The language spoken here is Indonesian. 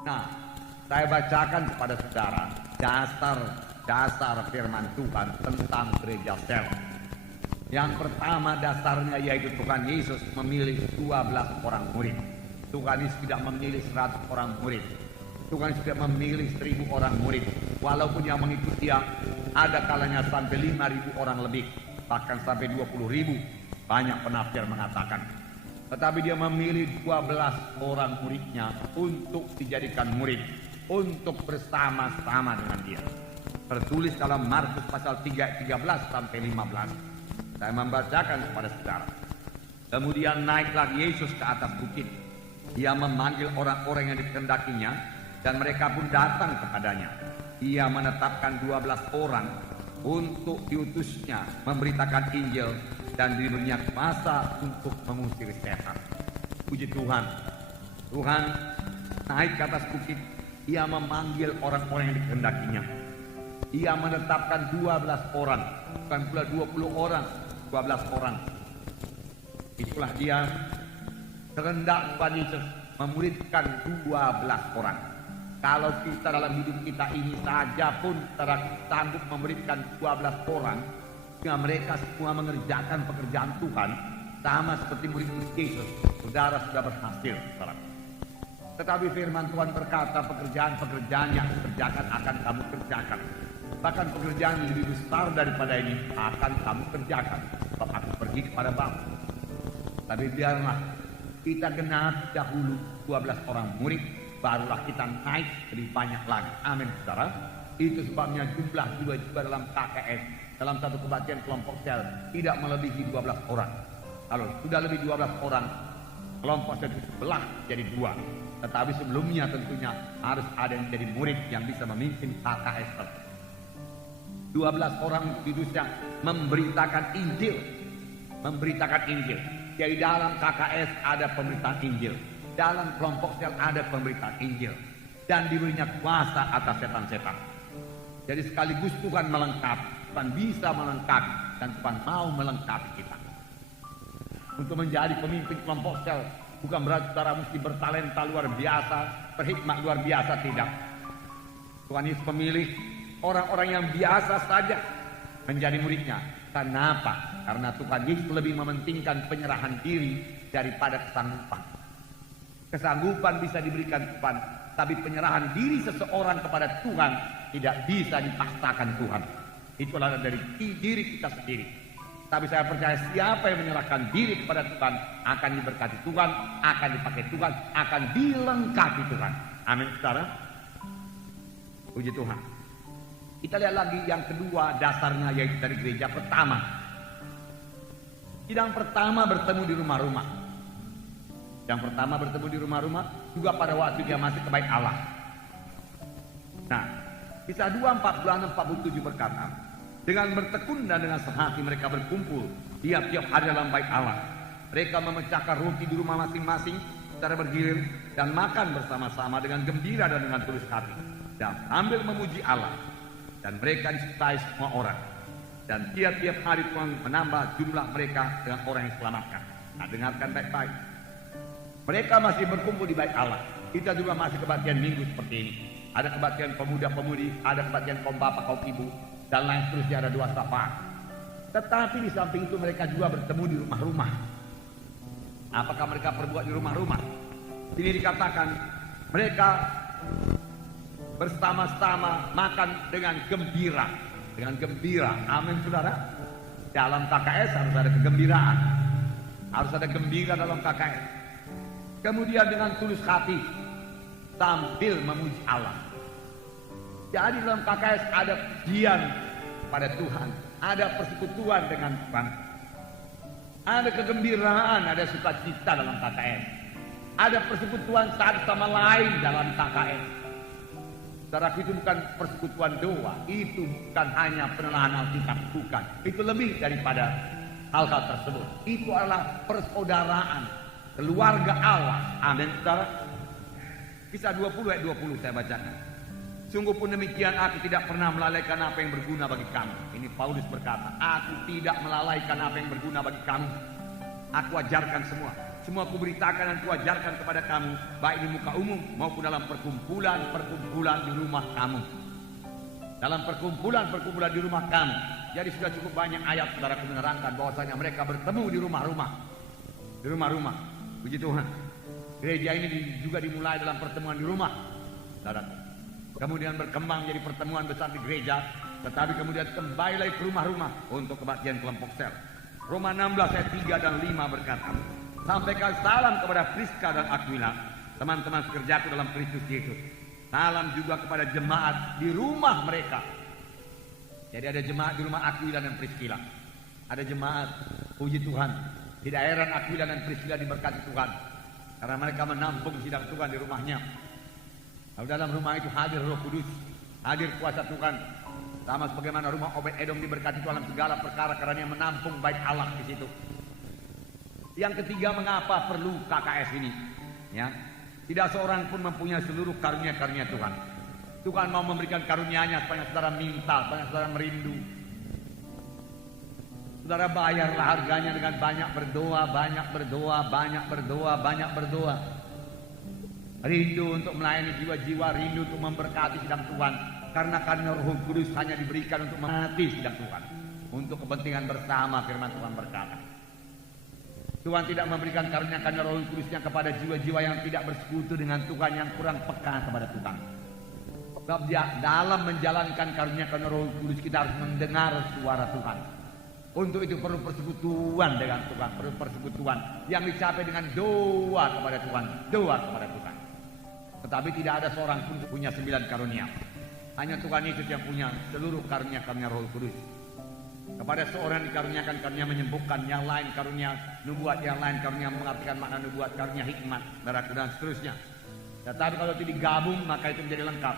Nah, saya bacakan kepada saudara dasar firman Tuhan tentang gereja sel. Yang pertama dasarnya yaitu Tuhan Yesus memilih 12 orang murid. Tuhan Yesus tidak memilih 100 orang murid. Tuhan Yesus tidak memilih 1000 orang murid. Walaupun yang mengikuti dia ada kalanya sampai 5000 orang lebih, bahkan sampai 20.000. Banyak penafsir mengatakan. Tetapi dia memilih 12 orang muridnya untuk dijadikan murid, untuk bersama-sama dengan dia. Tertulis dalam Markus pasal 3 13 sampai 15. Saya membacakan kepada saudara. Kemudian naiklah Yesus ke atas bukit. Dia memanggil orang-orang yang dikehendakinya, dan mereka pun datang kepadanya. Ia menetapkan 12 orang untuk diutusnya memberitakan Injil dan diberinya kuasa untuk mengusir setan. Puji Tuhan. Tuhan naik ke atas bukit. Ia memanggil orang-orang yang dikehendakinya. Ia menetapkan 12 orang, bukan pula 20 orang, 12 orang. Itulah dia kehendak Tuhan Yesus memuridkan 12 orang. Kalau kita dalam hidup kita ini saja pun sanggup memberikan 12 orang, sehingga mereka semua mengerjakan pekerjaan Tuhan sama seperti murid-murid Yesus, saudara sudah berhasil. Tetapi firman Tuhan berkata pekerjaan-pekerjaan yang dikerjakan akan kamu kerjakan. Bahkan pekerjaan yang lebih besar daripada ini akan kamu kerjakan. Sebab aku pergi kepada Bapa. Tapi biarlah kita genap dahulu 12 orang murid, barulah kita naik lebih banyak lagi. Amin, saudara. Itu sebabnya jumlah jiwa-jiwa dalam KKS, dalam satu kebaktian kelompok sel, tidak melebihi 12 orang. Kalau sudah lebih 12 orang, kelompok sel itu sebelah jadi 2. Tetapi sebelumnya tentunya harus ada yang jadi murid yang bisa memimpin KKS. 12 orang kudusnya memberitakan Injil. Memberitakan Injil. Jadi dalam KKS ada pemberitaan Injil. Dalam kelompok sel ada pemberitaan Injil. Dan diberinya kuasa atas setan-setan. Jadi sekaligus Tuhan melengkapi. Tuhan bisa melengkapi. Dan Tuhan mau melengkapi kita. Untuk menjadi pemimpin kelompok sel, bukan berarti saudara mesti bertalenta luar biasa, berhikmat luar biasa, tidak. Tuhan Yesus memilih orang-orang yang biasa saja menjadi muridnya. Kenapa? Karena Tuhan Yesus lebih mementingkan penyerahan diri daripada kesanggupan. Kesanggupan bisa diberikan Tuhan, tapi penyerahan diri seseorang kepada Tuhan tidak bisa dipaksakan Tuhan. Itulah dari diri kita sendiri. Tapi saya percaya siapa yang menyerahkan diri kepada Tuhan akan diberkati Tuhan, akan dipakai Tuhan, akan dilengkapi Tuhan. Amin, saudara. Puji Tuhan. Kita lihat lagi yang kedua dasarnya, yaitu dari gereja pertama. Sidang pertama bertemu di rumah-rumah. Yang pertama bertemu di rumah-rumah juga pada waktu dia masih ke bait Allah. Nah, Kisah 2:46-47 berkata, dengan bertekun dan dengan sehati mereka berkumpul tiap-tiap hari dalam bait Allah. Mereka memecahkan roti di rumah masing-masing secara bergilir dan makan bersama-sama dengan gembira dan dengan tulus hati dan sambil memuji Allah. Dan mereka disukai semua orang. Dan tiap-tiap hari Tuhan menambah jumlah mereka dengan orang yang selamatkan. Nah, dengarkan baik-baik. Mereka masih berkumpul di bait Allah. Kita juga masih kebaktian minggu seperti ini. Ada kebaktian pemuda-pemudi, ada kebaktian kaum bapak, kaum ibu, dan lain seterusnya, ada 2 sapaan. Tetapi di samping itu mereka juga bertemu di rumah-rumah. Apakah mereka perbuat di rumah-rumah? Ini dikatakan mereka bersama-sama makan dengan gembira. Dengan gembira. Amin, saudara. Dalam KKS harus ada kegembiraan. Harus ada gembira dalam KKS. Kemudian dengan tulus hati sambil memuji Allah. Jadi dalam KKS ada pujian pada Tuhan, ada persekutuan dengan Tuhan, ada kegembiraan, ada sukacita dalam KKS, ada persekutuan satu sama lain dalam KKS. Saudara, itu bukan persekutuan doa, itu bukan hanya penelahan Alkitab, bukan. Itu lebih daripada hal-hal tersebut. Itu adalah persaudaraan, keluarga Allah. Amin, saudara. Kisah 20 ayat 20 saya bacakan. Sungguh pun demikian, aku tidak pernah melalaikan apa yang berguna bagi kamu. Ini Paulus berkata, aku tidak melalaikan apa yang berguna bagi kamu. Aku ajarkan semua Semua kuberitakan dan kuajarkan kepada kamu, baik di muka umum maupun dalam perkumpulan di rumah kamu. Dalam perkumpulan di rumah kamu. Jadi sudah cukup banyak ayat saudara menerangkan bahwasanya mereka bertemu di rumah-rumah. Di rumah-rumah. Puji Tuhan. Gereja ini juga dimulai dalam pertemuan di rumah. Saudara. Kemudian berkembang jadi pertemuan besar di gereja, tetapi kemudian kembali lagi ke rumah-rumah untuk kebaktian kelompok sel. Roma 16 ayat 3 dan 5 berkata, sampaikan salam kepada Priska dan Aquila, teman-teman sekerjaku dalam Kristus Yesus. Salam juga kepada jemaat di rumah mereka. Jadi ada jemaat di rumah Aquila dan Priscilla. Ada jemaat, puji Tuhan, tidak heran Aquila dan Priscilla diberkati Tuhan, karena mereka menampung sidang Tuhan di rumahnya. Lalu dalam rumah itu hadir Roh Kudus, hadir kuasa Tuhan, sama sebagaimana rumah Obed-Edom diberkati dalam segala perkara karena dia menampung baik Allah di situ. Yang ketiga, mengapa perlu KKS ini? Ya, tidak seorang pun mempunyai seluruh karunia-karunia Tuhan. Tuhan mau memberikan karunia-Nya supaya saudara minta, supaya saudara merindu. Saudara bayarlah harganya dengan banyak berdoa, banyak berdoa, banyak berdoa, banyak berdoa. Rindu untuk melayani jiwa-jiwa, rindu untuk memberkati sidang Tuhan. Karena Roh Kudus hanya diberikan untuk memberkati sidang Tuhan, untuk kepentingan bersama, firman Tuhan berkata. Tuhan tidak memberikan karunia-karunia Roh Kudusnya kepada jiwa-jiwa yang tidak bersekutu dengan Tuhan, yang kurang peka kepada Tuhan. Sebab dalam menjalankan karunia-karunia Roh Kudus kita harus mendengar suara Tuhan. Untuk itu perlu persekutuan dengan Tuhan, perlu persekutuan yang dicapai dengan doa kepada Tuhan, doa kepada Tuhan. Tetapi tidak ada seorang pun punya 9 karunia. Hanya Tuhan Yesus yang punya seluruh karunia-karunia Roh Kudus. Kepada seorang dikaruniakan karunia menyembuhkan, yang lain karunia nubuat, yang lain karunia mengartikan makna nubuat, karunia hikmat, dan seterusnya. Tetapi kalau itu digabung maka itu menjadi lengkap.